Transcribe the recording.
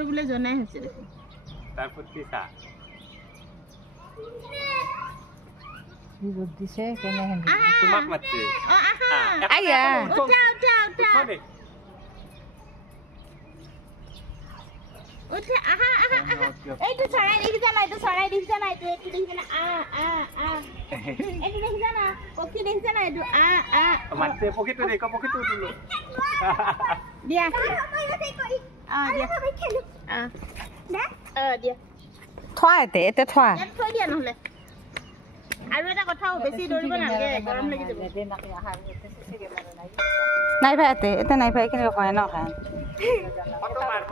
ঘৰ বোলে জনাই হৈছে দেখোন তারপর কি চা কি রোদ দিছে কেনে হেন তোমাক মাতছে আইয়া উঠা উঠা উঠা উঠে আহা আহা আহা এইটো চৰাই দেখিছা না এইটো চৰাই দেখিছা না এইটো এইটো দেখিছা না এইটো দেখিছা না পক্ষী দেখিছা না এইটো মাতছে পকেটে দেখো পকেটে উঠলো দিয়া দিয়া দিয়া থোৱা এতে থোৱা ইয়াত থৈ দিয়া নহলে আৰু এটা কথাও বেছি দৌৰিব নালাগে গৰম লাগি যাব নাই ভাই এতে নাই ভাই কেনেকৈ কয় ন খায় ফটো মাৰ